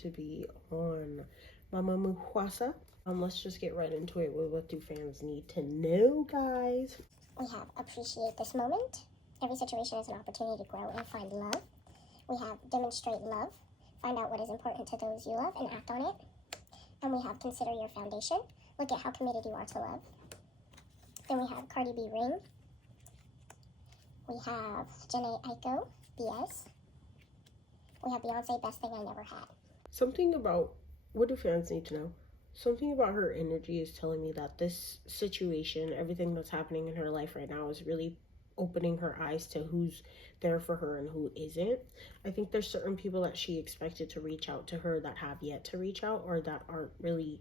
to be on Mama Hwasa. Let's just get right into it with what do fans need to know, guys. We have appreciate this moment. Every situation is an opportunity to grow and find love. We have demonstrate love. Find out what is important to those you love and act on it. And we have consider your foundation. Look at how committed you are to love. Then we have Cardi B ring. We have Janae Aiko, BS. We have Beyonce, best thing I never had. Something about, what do fans need to know? Something about her energy is telling me that this situation, everything that's happening in her life right now is really opening her eyes to who's there for her and who isn't. I think there's certain people that she expected to reach out to her that have yet to reach out, or that aren't really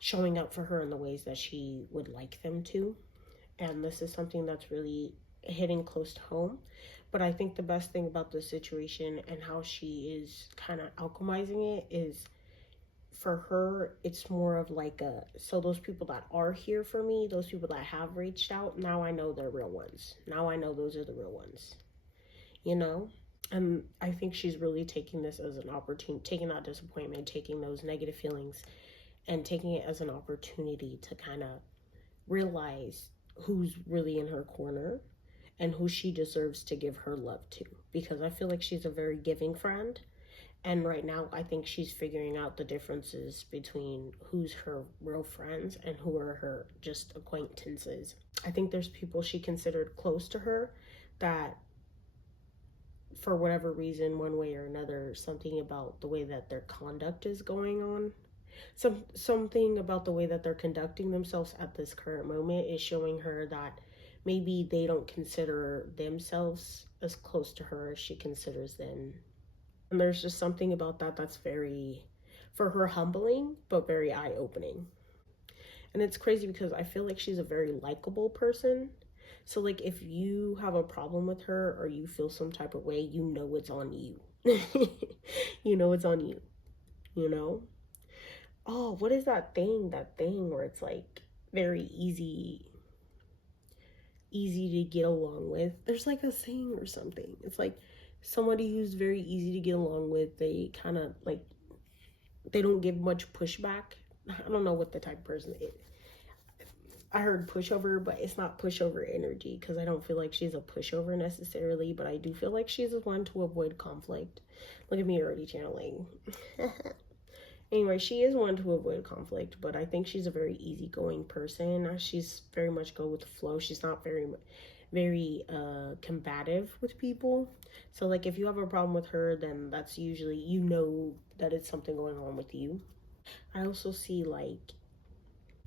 showing up for her in the ways that she would like them to. And this is something that's really hitting close to home. But I think the best thing about this situation and how she is kind of alchemizing it is, for her, it's more of like so those people that are here for me, those people that have reached out, now I know they're real ones. Now I know those are the real ones, you know? And I think she's really taking this as an opportunity, taking that disappointment, taking those negative feelings, and taking it as an opportunity to kind of realize who's really in her corner and who she deserves to give her love to. Because I feel like she's a very giving friend. And right now, I think she's figuring out the differences between who's her real friends and who are her just acquaintances. I think there's people she considered close to her that, for whatever reason, one way or another, something about the way that their conduct is going on, something about the way that they're conducting themselves at this current moment is showing her that maybe they don't consider themselves as close to her as she considers them. And there's just something about that that's very, for her, humbling, but very eye-opening. And it's crazy because I feel like she's a very likable person. So, like, if you have a problem with her or you feel some type of way, you know it's on you. You know it's on you, you know? Oh, what is that thing where it's, like, very easy to get along with? There's, like, a saying or something. It's, like, somebody who's very easy to get along with, they kind of like, they don't give much pushback. I don't know what the type of person is. I heard pushover, but it's not pushover energy, because I don't feel like she's a pushover necessarily, but I do feel like she's one to avoid conflict. Look at me already channeling. Anyway, she is one to avoid conflict, but I think she's a very easygoing person. She's very much go with the flow. She's not very combative with people. So, like, if you have a problem with her, then that's usually, you know that it's something going on with you. I also see, like,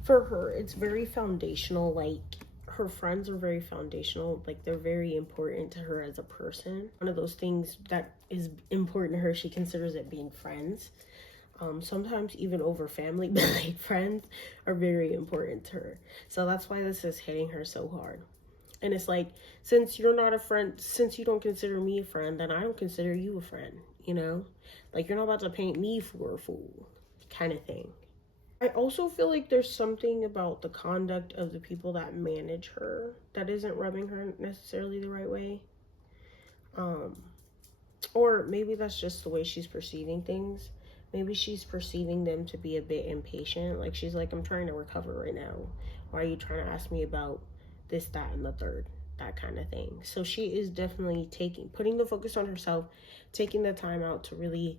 for her, it's very foundational. Like, her friends are very foundational. Like, they're very important to her as a person. One of those things that is important to her, she considers it being friends. Sometimes even over family, but like, friends are very important to her. So that's why this is hitting her so hard. And it's like, since you're not a friend, since you don't consider me a friend, then I don't consider you a friend, you know? Like, you're not about to paint me for a fool, kind of thing. I also feel like there's something about the conduct of the people that manage her that isn't rubbing her necessarily the right way. Or maybe that's just the way she's perceiving things. Maybe she's perceiving them to be a bit impatient. Like, she's like, I'm trying to recover right now. Why are you trying to ask me about this, that, and the third? That kind of thing. So she is definitely putting the focus on herself, taking the time out to really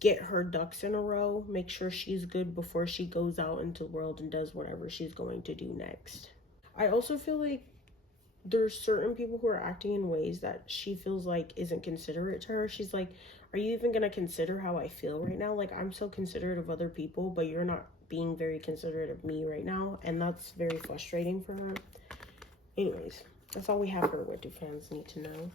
get her ducks in a row, make sure she's good before she goes out into the world and does whatever she's going to do next. I also feel like there's certain people who are acting in ways that she feels like isn't considerate to her. She's like, are you even going to consider how I feel right now? Like, I'm so considerate of other people, but you're not being very considerate of me right now. And that's very frustrating for her. Anyways, that's all we have for what do fans need to know.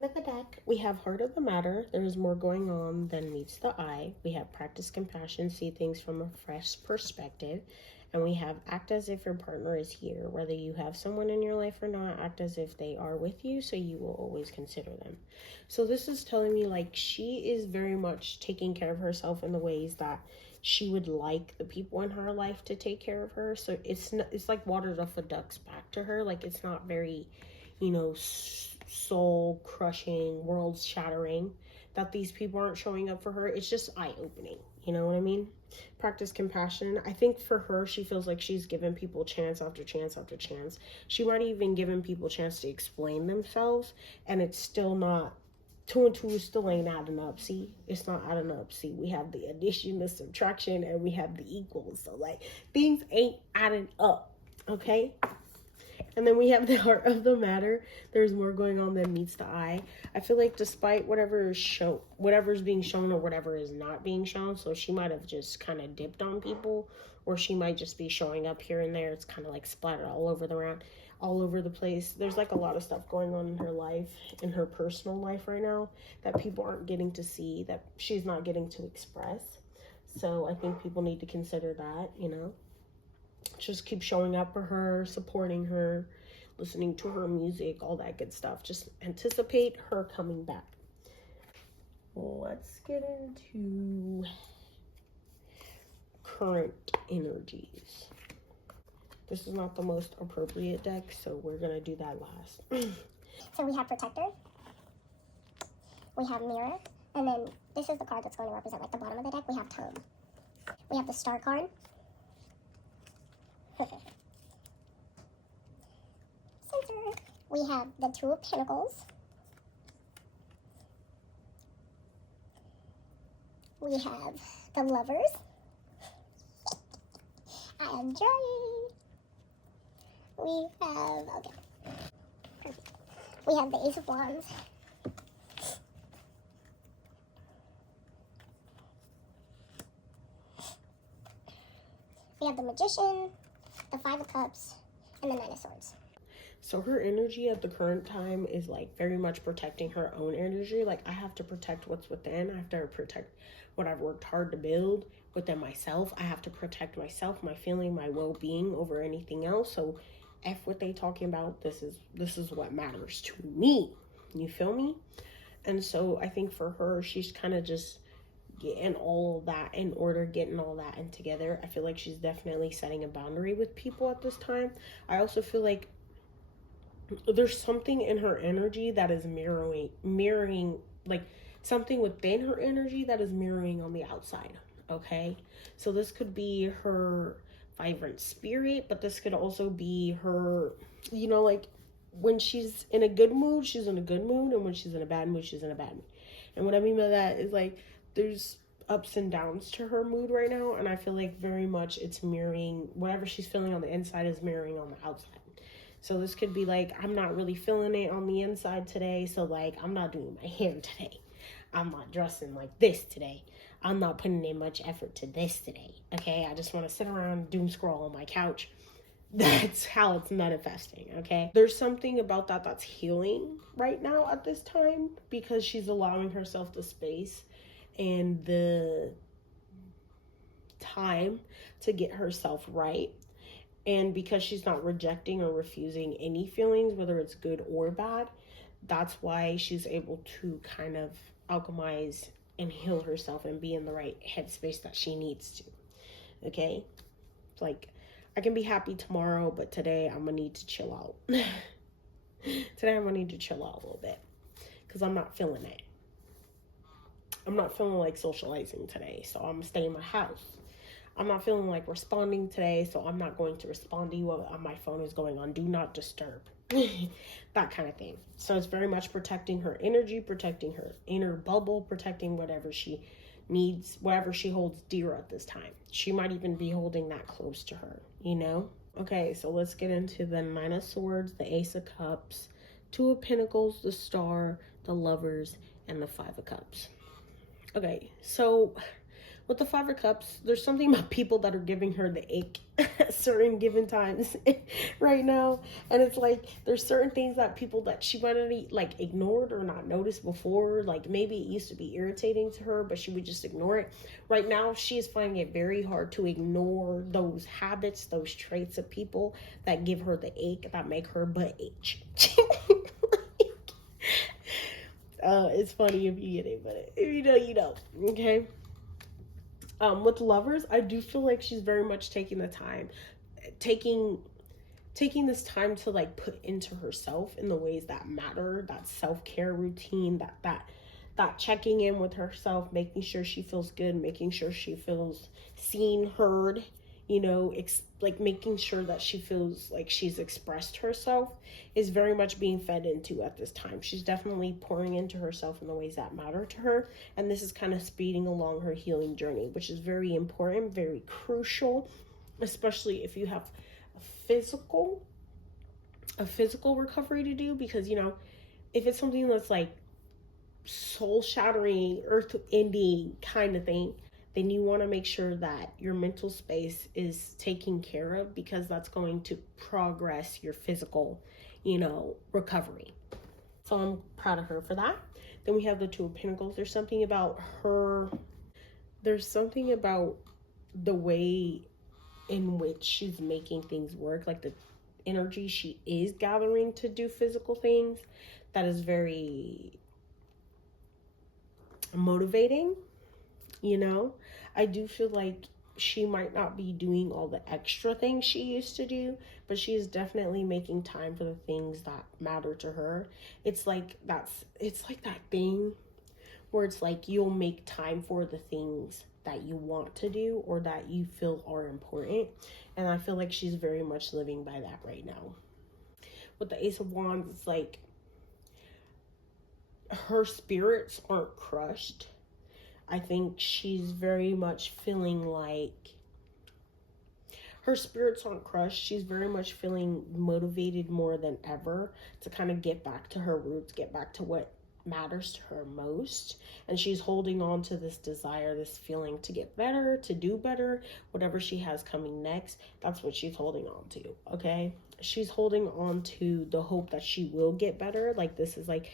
With the deck, we have Heart of the Matter. There is more going on than meets the eye. We have Practice Compassion, see things from a fresh perspective. And we have Act as if your partner is here. Whether you have someone in your life or not, act as if they are with you, so you will always consider them. So this is telling me, like, she is very much taking care of herself in the ways that she would like the people in her life to take care of her. So it's like watered off a duck's back to her. Like, it's not very, you know, soul crushing, world shattering. that these people aren't showing up for her, it's just eye-opening. You know what I mean? Practice compassion. I think for her, she feels like she's given people chance after chance after chance. She might even given people chance to explain themselves, and it's still not, 2 and 2 still ain't adding up. See, it's not adding up. See, we have the addition, the subtraction, and we have the equals. So like, things ain't adding up. Okay. And then we have the heart of the matter. There's more going on than meets the eye. I feel like despite whatever is shown, whatever's being shown or whatever is not being shown, so she might have just kind of dipped on people, or she might just be showing up here and there. It's kind of like splattered all over the place. There's like a lot of stuff going on in her life, in her personal life right now, that people aren't getting to see, that she's not getting to express. So I think people need to consider that, you know. Just keep showing up for her, supporting her, listening to her music, all that good stuff. Just anticipate her coming back. Let's get into current energies. This is not the most appropriate deck, so we're going to do that last. So we have Protector, we have Mirror, and then this is the card that's going to represent like the bottom of the deck. We have Tome. We have the Star card. Center. We have the Two of Pentacles. We have the Lovers. I am trying. We have, okay. Perfect. We have the Ace of Wands. We have the Magician, the Five of Cups, and the Nine of Swords. So her energy at the current time is like very much protecting her own energy. Like, I have to protect what's within. I have to protect what I've worked hard to build within myself. I have to protect myself, my feeling, my well-being over anything else. So F what they talking about. This is what matters to me. You feel me? And so I think for her, she's kind of just getting all that in order, getting all that in together. I feel like she's definitely setting a boundary with people at this time. I also feel like there's something in her energy that is mirroring like something within her energy that is mirroring on the outside. Okay, so this could be her vibrant spirit, but this could also be her, you know, like when she's in a good mood, she's in a good mood, and when she's in a bad mood, she's in a bad mood. And what I mean by that is like there's ups and downs to her mood right now, and I feel like very much it's mirroring whatever she's feeling on the inside is mirroring on the outside. So this could be like, I'm not really feeling it on the inside today, so like I'm not doing my hair today, I'm not dressing like this today, I'm not putting in much effort to this today. Okay, I just want to sit around doom scroll on my couch. That's how it's manifesting. Okay, there's something about that that's healing right now at this time, because she's allowing herself the space and the time to get herself right. And because she's not rejecting or refusing any feelings, whether it's good or bad, that's why she's able to kind of alchemize and heal herself and be in the right headspace that she needs to. Okay? It's like, I can be happy tomorrow, but today I'm going to need to chill out. Today I'm going to need to chill out a little bit because I'm not feeling it. I'm not feeling like socializing today, so I'm going to stay in my house. I'm not feeling like responding today, so I'm not going to respond to you. My phone is going on do not disturb. That kind of thing. So it's very much protecting her energy, protecting her inner bubble, protecting whatever she needs, whatever she holds dear at this time. She might even be holding that close to her, you know? Okay, so let's get into the Nine of Swords, the Ace of Cups, Two of Pentacles, the Star, the Lovers, and the Five of Cups. Okay, so with the Five of Cups, there's something about people that are giving her the ache at certain given times right now. And it's like, there's certain things that people that she might have like ignored or not noticed before. Like maybe it used to be irritating to her, but she would just ignore it. Right now, she is finding it very hard to ignore those habits, those traits of people that give her the ache, that make her butt itch. It's funny if you get it, but if you know, you know. Okay. With Lovers, I do feel like she's very much taking the time, taking this time to like put into herself in the ways that matter, that self-care routine, that checking in with herself, making sure she feels good, making sure she feels seen, heard, you know, like making sure that she feels like she's expressed herself is very much being fed into at this time. She's definitely pouring into herself in the ways that matter to her, and this is kind of speeding along her healing journey, which is very important, very crucial, especially if you have a physical recovery to do, because, you know, if it's something that's like soul shattering, earth ending kind of thing, then you want to make sure that your mental space is taken care of, because that's going to progress your physical, you know, recovery. So I'm proud of her for that. Then we have the Two of Pentacles. There's something about her, there's something about the way in which she's making things work, like the energy she is gathering to do physical things, that is very motivating, you know. I do feel like she might not be doing all the extra things she used to do, but she is definitely making time for the things that matter to her. It's like that thing where it's like you'll make time for the things that you want to do or that you feel are important, and I feel like she's very much living by that right now. With the Ace of Wands, it's like her spirits aren't crushed. I think she's very much feeling like her spirits aren't crushed. She's very much feeling motivated more than ever to kind of get back to her roots, get back to what matters to her most. And she's holding on to this desire, this feeling to get better, to do better, whatever she has coming next. That's what she's holding on to, okay? She's holding on to the hope that she will get better. Like, this is like,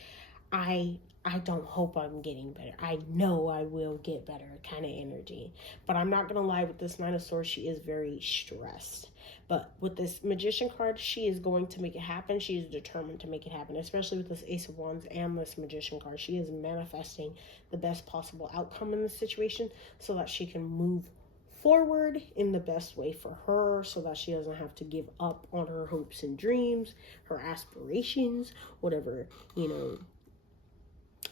I don't hope I'm getting better. I know I will get better kind of energy. But I'm not going to lie, with this Nine of Swords, she is very stressed. But with this Magician card, she is going to make it happen. She is determined to make it happen, especially with this Ace of Wands and this Magician card. She is manifesting the best possible outcome in this situation so that she can move forward in the best way for her, so that she doesn't have to give up on her hopes and dreams, her aspirations, whatever, you know,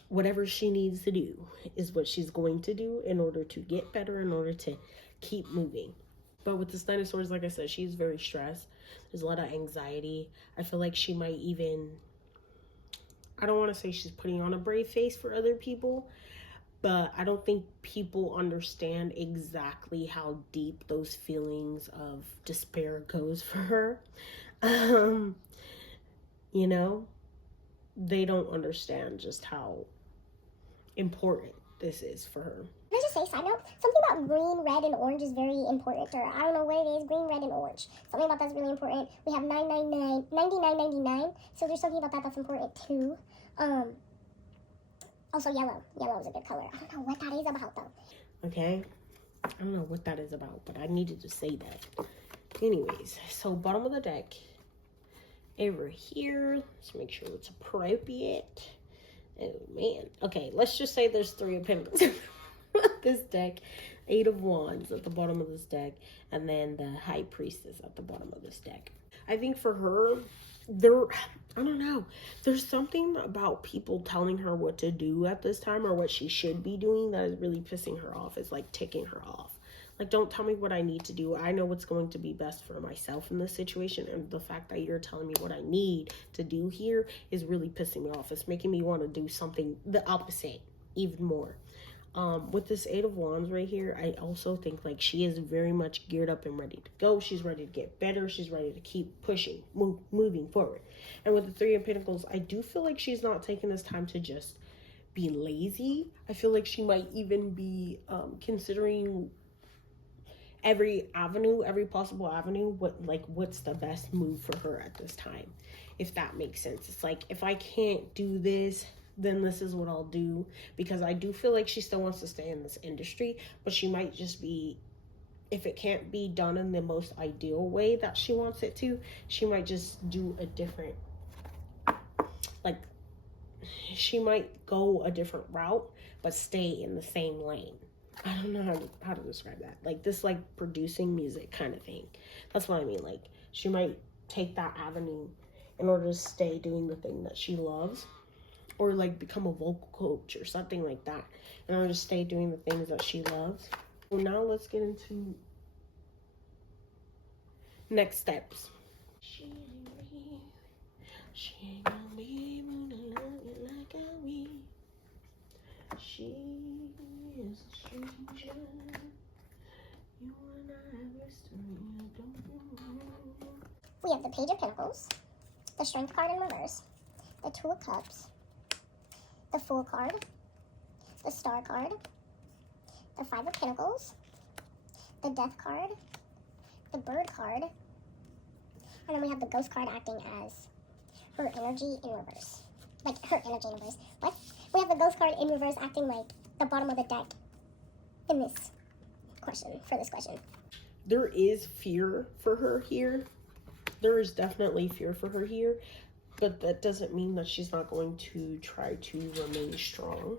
whatever she needs to do is what she's going to do in order to get better, in order to keep moving. But with this Nine of Swords, like I said, she's very stressed. There's a lot of anxiety. I feel like she might even, I don't want to say she's putting on a brave face for other people, but I don't think people understand exactly how deep those feelings of despair goes for her. You know, they don't understand just how important this is for her. Can I just say, side note, something about green, red, and orange is very important to her. I don't know what it is, green, red, and orange. Something about that's really important. We have 99.99. So there's something about that that's important too. Also yellow. Yellow is a good color. I don't know what that is about though. Okay? I don't know what that is about, but I needed to say that. Anyways, so bottom of the deck, over here, let's make sure it's appropriate. Oh man. Okay, let's just say there's Three of Pentacles. This deck, Eight of Wands at the bottom of this deck, and then the High Priestess at the bottom of this deck. I think for her, I don't know, there's something about people telling her what to do at this time or what she should be doing that is really pissing her off. It's like ticking her off. Like, don't tell me what I need to do. I know what's going to be best for myself in this situation, and the fact that you're telling me what I need to do here is really pissing me off. It's making me want to do something the opposite even more. With this Eight of Wands right here, I also think like she is very much geared up and ready to go. She's ready to get better. She's ready to keep pushing, moving forward. And with the Three of Pentacles, I do feel like she's not taking this time to just be lazy. I feel like she might even be considering every possible avenue, what's the best move for her at this time, if that makes sense. It's like, if I can't do this, then this is what I'll do, because I do feel like she still wants to stay in this industry, but she might just be, if it can't be done in the most ideal way that she wants it to, she might just do a different, like, she might go a different route but stay in the same lane. I don't know how to describe that. Like, this, like, producing music kind of thing. That's what I mean. Like, she might take that avenue in order to stay doing the thing that she loves. or like become a vocal coach or something like that in order to stay doing the things that she loves. Well, now let's get into next steps. She ain't gonna be able to love you like I will. She is a stranger. You and I have history. I don't know. We have the Page of Pentacles, the Strength card in reverse, the Two of Cups, the Fool card, the Star card, the Five of Pentacles, the Death card, the Bird card, and then we have the Ghost card acting as her energy in reverse. Like, her energy in reverse. What? We have the Ghost card in reverse acting like the bottom of the deck in this question, for this question. There is fear for her here. There is definitely fear for her here, but that doesn't mean that she's not going to try to remain strong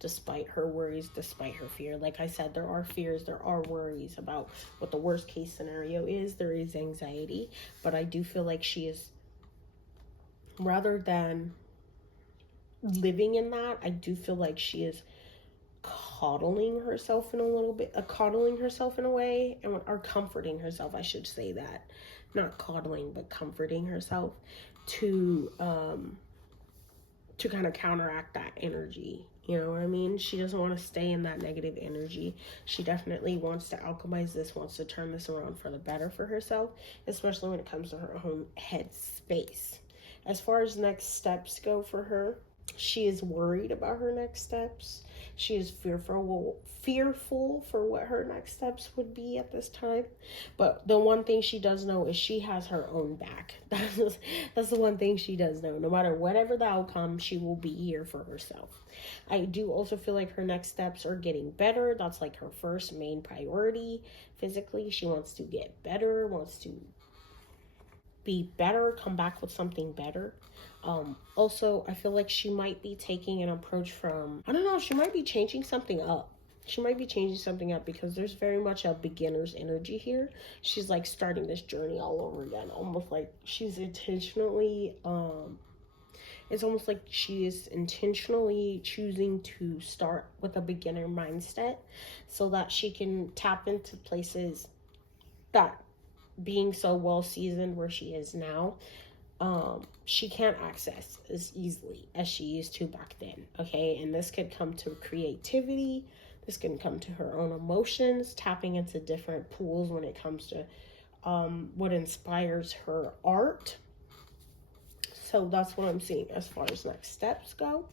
despite her worries, despite her fear. Like I said, there are fears, there are worries about what the worst case scenario is. There is anxiety, but I do feel like she is, rather than living in that, I do feel like she is coddling herself in a little bit, coddling herself in a way, or comforting herself, I should say that. Not coddling, but comforting herself to kind of counteract that energy. You know what I mean? She doesn't want to stay in that negative energy. She definitely wants to alchemize this, wants to turn this around for the better for herself, especially when it comes to her own head space. As far as next steps go for her, she is worried about her next steps. She is fearful for what her next steps would be at this time. But the one thing she does know is she has her own back. That's the one thing she does know. No matter whatever the outcome, she will be here for herself. I do also feel like her next steps are getting better. That's like her first main priority. Physically, she wants to get better, wants to be better, come back with something better. Also, I feel like she might be taking an approach from, I don't know, she might be changing something up. She might be changing something up because there's very much a beginner's energy here. She's like starting this journey all over again, almost like she's intentionally, it's almost like she is intentionally choosing to start with a beginner mindset so that she can tap into places that, being so well seasoned where she is now, she can't access as easily as she used to back then. Okay, and this could come to creativity, this can come to her own emotions, tapping into different pools when it comes to what inspires her art. So that's what I'm seeing as far as next steps go.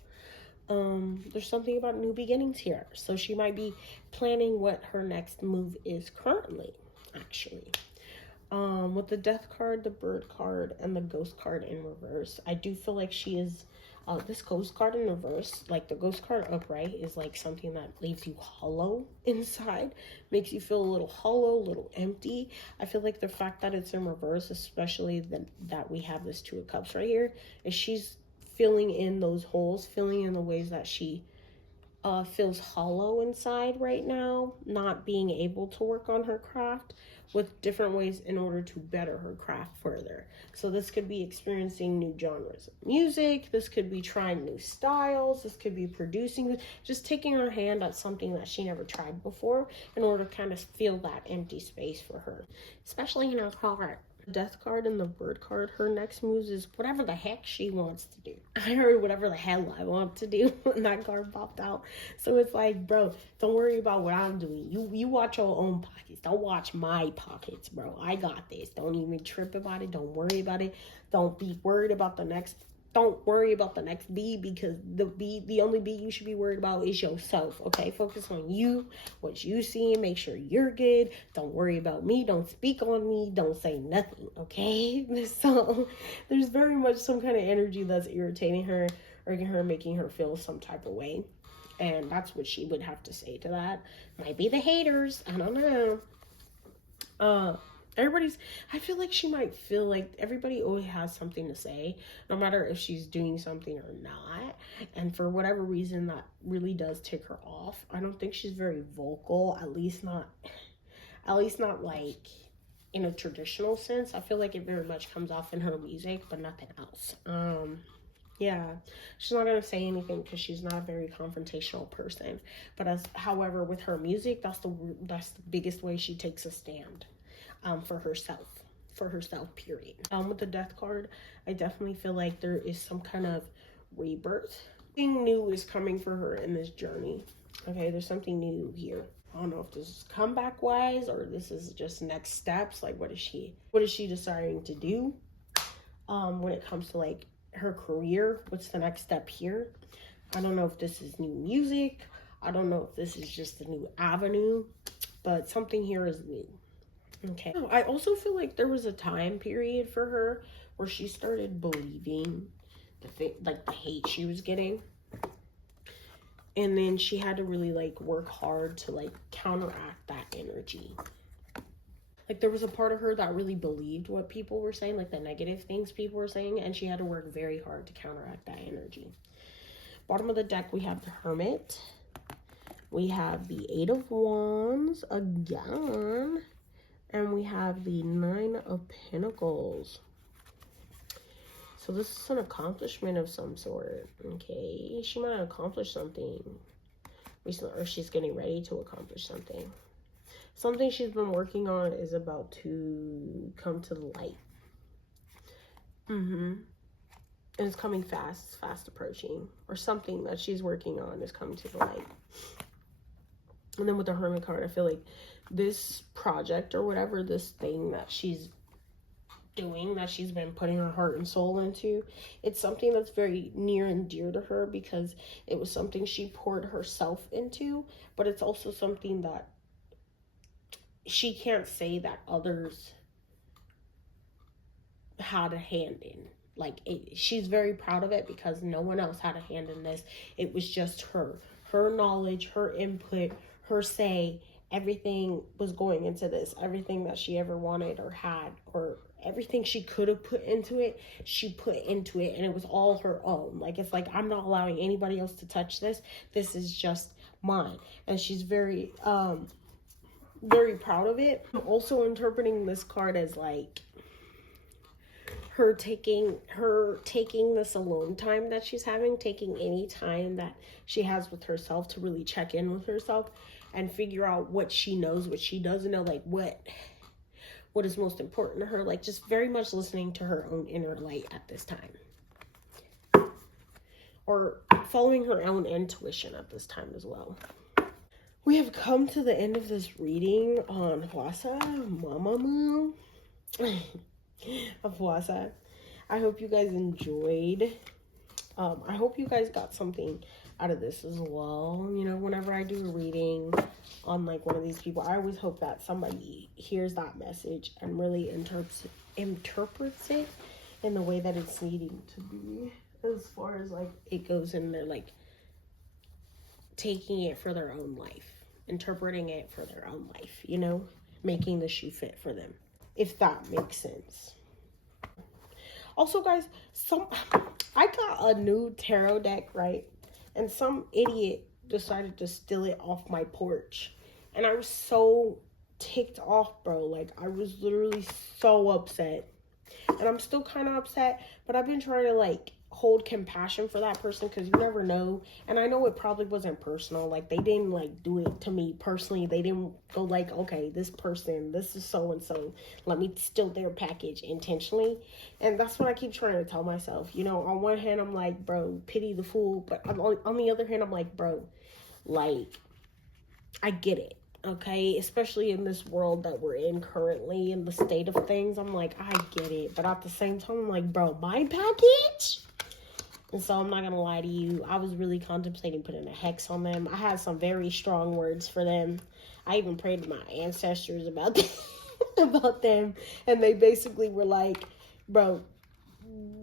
There's something about new beginnings here, so she might be planning what her next move is currently, actually. With the Death card, the Bird card, and the Ghost card in reverse, I do feel like she is, this Ghost card in reverse, like the Ghost card upright is like something that leaves you hollow inside, makes you feel a little hollow, a little empty. I feel like the fact that it's in reverse, especially that we have this Two of Cups right here, is she's filling in those holes, filling in the ways that she feels hollow inside right now, not being able to work on her craft with different ways in order to better her craft further. So this could be experiencing new genres of music, this could be trying new styles, this could be producing, just taking her hand at something that she never tried before in order to kind of fill that empty space for her, especially in her heart. Death card and the Bird card, her next move is whatever the heck she wants to do. I heard whatever the hell I want to do when that card popped out. So it's like, bro, don't worry about what I'm doing. You watch your own pockets. Don't watch my pockets, bro. I got this. Don't even trip about it. Don't worry about it. Don't be worried about the next. Don't worry about the next bee, because the only bee you should be worried about is yourself, okay? Focus on you, what you see, and make sure you're good. Don't worry about me. Don't speak on me. Don't say nothing, okay? So there's very much some kind of energy that's irritating her or making her feel some type of way. And that's what she would have to say to that. Might be the haters. I don't know. I feel like she might feel like everybody always has something to say, no matter if she's doing something or not. And for whatever reason, that really does tick her off. I don't think she's very vocal, at least not like in a traditional sense. I feel like it very much comes off in her music, but nothing else. Yeah, she's not gonna say anything because she's not a very confrontational person. But however, with her music, that's the biggest way she takes a stand, for herself, period. With the death card, I definitely feel like there is some kind of rebirth. Something new is coming for her in this journey. Okay, there's something new here. I don't know if this is comeback wise or this is just next steps. Like, what is she deciding to do? When it comes to like her career, what's the next step here? I don't know if this is new music. I don't know if this is just a new avenue, but something here is new. Okay. I also feel like there was a time period for her where she started believing the hate she was getting. And then she had to really like work hard to like counteract that energy. Like there was a part of her that really believed what people were saying, like the negative things people were saying, and she had to work very hard to counteract that energy. Bottom of the deck, we have the Hermit. We have the Eight of Wands again. And we have the Nine of Pentacles. So this is an accomplishment of some sort. Okay, she might have accomplished something recently, or she's getting ready to accomplish something. Something she's been working on is about to come to the light. And it's coming fast. It's fast approaching. Or something that she's working on is coming to the light. And then with the Hermit card, I feel like this project or whatever, this thing that she's doing, that she's been putting her heart and soul into, it's something that's very near and dear to her because it was something she poured herself into, but it's also something that she can't say that others had a hand in. Like, she's very proud of it because no one else had a hand in this. It was just her knowledge, her input, her say. Everything was going into this. Everything that she ever wanted or had, or everything she could have put into it, she put into it, and it was all her own. Like, it's like, I'm not allowing anybody else to touch this. This is just mine. And she's very very proud of it. I'm also interpreting this card as like her taking this alone time that she's having, taking any time that she has with herself to really check in with herself and figure out what she knows, what she doesn't know, like what is most important to her, like just very much listening to her own inner light at this time, or following her own intuition at this time as well. We have come to the end of this reading on Hwasa, Mamamoo, of Hwasa. I hope you guys enjoyed. I hope you guys got something out of this as well. You know, whenever I do a reading on like one of these people, I always hope that somebody hears that message and really interprets it in the way that it's needing to be, as far as like it goes in there, like taking it for their own life, interpreting it for their own life, you know, making the shoe fit for them, if that makes sense. Also, guys, I got a new tarot deck, right? And some idiot decided to steal it off my porch. And I was so ticked off, bro. Like, I was literally so upset. And I'm still kind of upset, but I've been trying to, like, hold compassion for that person because you never know. And I know it probably wasn't personal. Like, they didn't like do it to me personally. They didn't go like, okay, this person, this is so and so, let me steal their package intentionally. And that's what I keep trying to tell myself. You know, on one hand I'm like, bro, pity the fool, but on the other hand I'm like, bro, like, I get it. Okay, especially in this world that we're in currently, in the state of things, I'm like, I get it. But at the same time, I'm like, bro, my package? And so I'm not going to lie to you. I was really contemplating putting a hex on them. I had some very strong words for them. I even prayed to my ancestors about them, about them. And they basically were like, bro,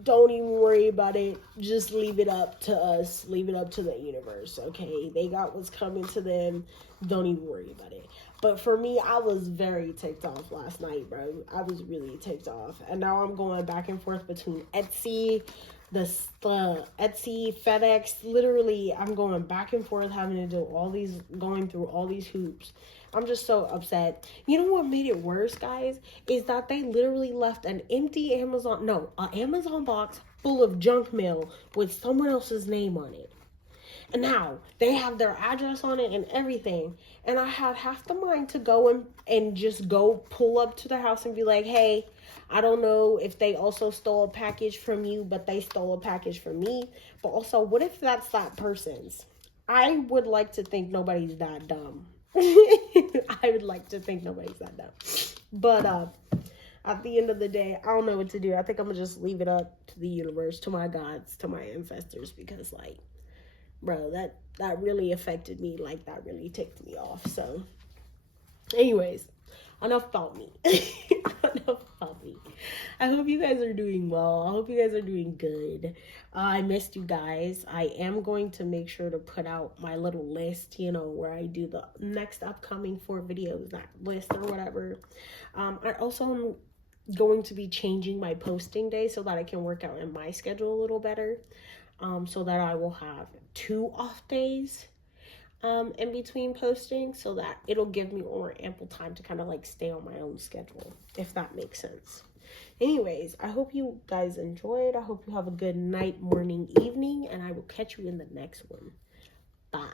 don't even worry about it. Just leave it up to us. Leave it up to the universe, okay? They got what's coming to them. Don't even worry about it. But for me, I was very ticked off last night, bro. I was really ticked off. And now I'm going back and forth between Etsy, the Etsy, FedEx. Literally, I'm going back and forth, having to do going through all these hoops. I'm just so upset. You know what made it worse, guys? Is that they literally left an empty Amazon box full of junk mail with someone else's name on it. And now they have their address on it and everything. And I had half the mind to go and just go pull up to the house and be like, hey, I don't know if they also stole a package from you, but they stole a package from me. But also, what if that's that person's? I would like to think nobody's that dumb. I would like to think nobody's that dumb. But at the end of the day, I don't know what to do. I think I'm going to just leave it up to the universe, to my gods, to my ancestors, because, like, bro, that really affected me. Like, that really ticked me off. So anyways, enough about me. Enough about me. I hope you guys are doing well. I hope you guys are doing good. I missed you guys. I am going to make sure to put out my little list, where I do the next upcoming 4 videos, that list or whatever. I also am going to be changing my posting day so that I can work out in my schedule a little better. So that I will have 2 off days in between posting, so that it'll give me more ample time to kind of like stay on my own schedule, if that makes sense. Anyways, I hope you guys enjoyed. I hope you have a good night, morning, evening, and I will catch you in the next one. Bye.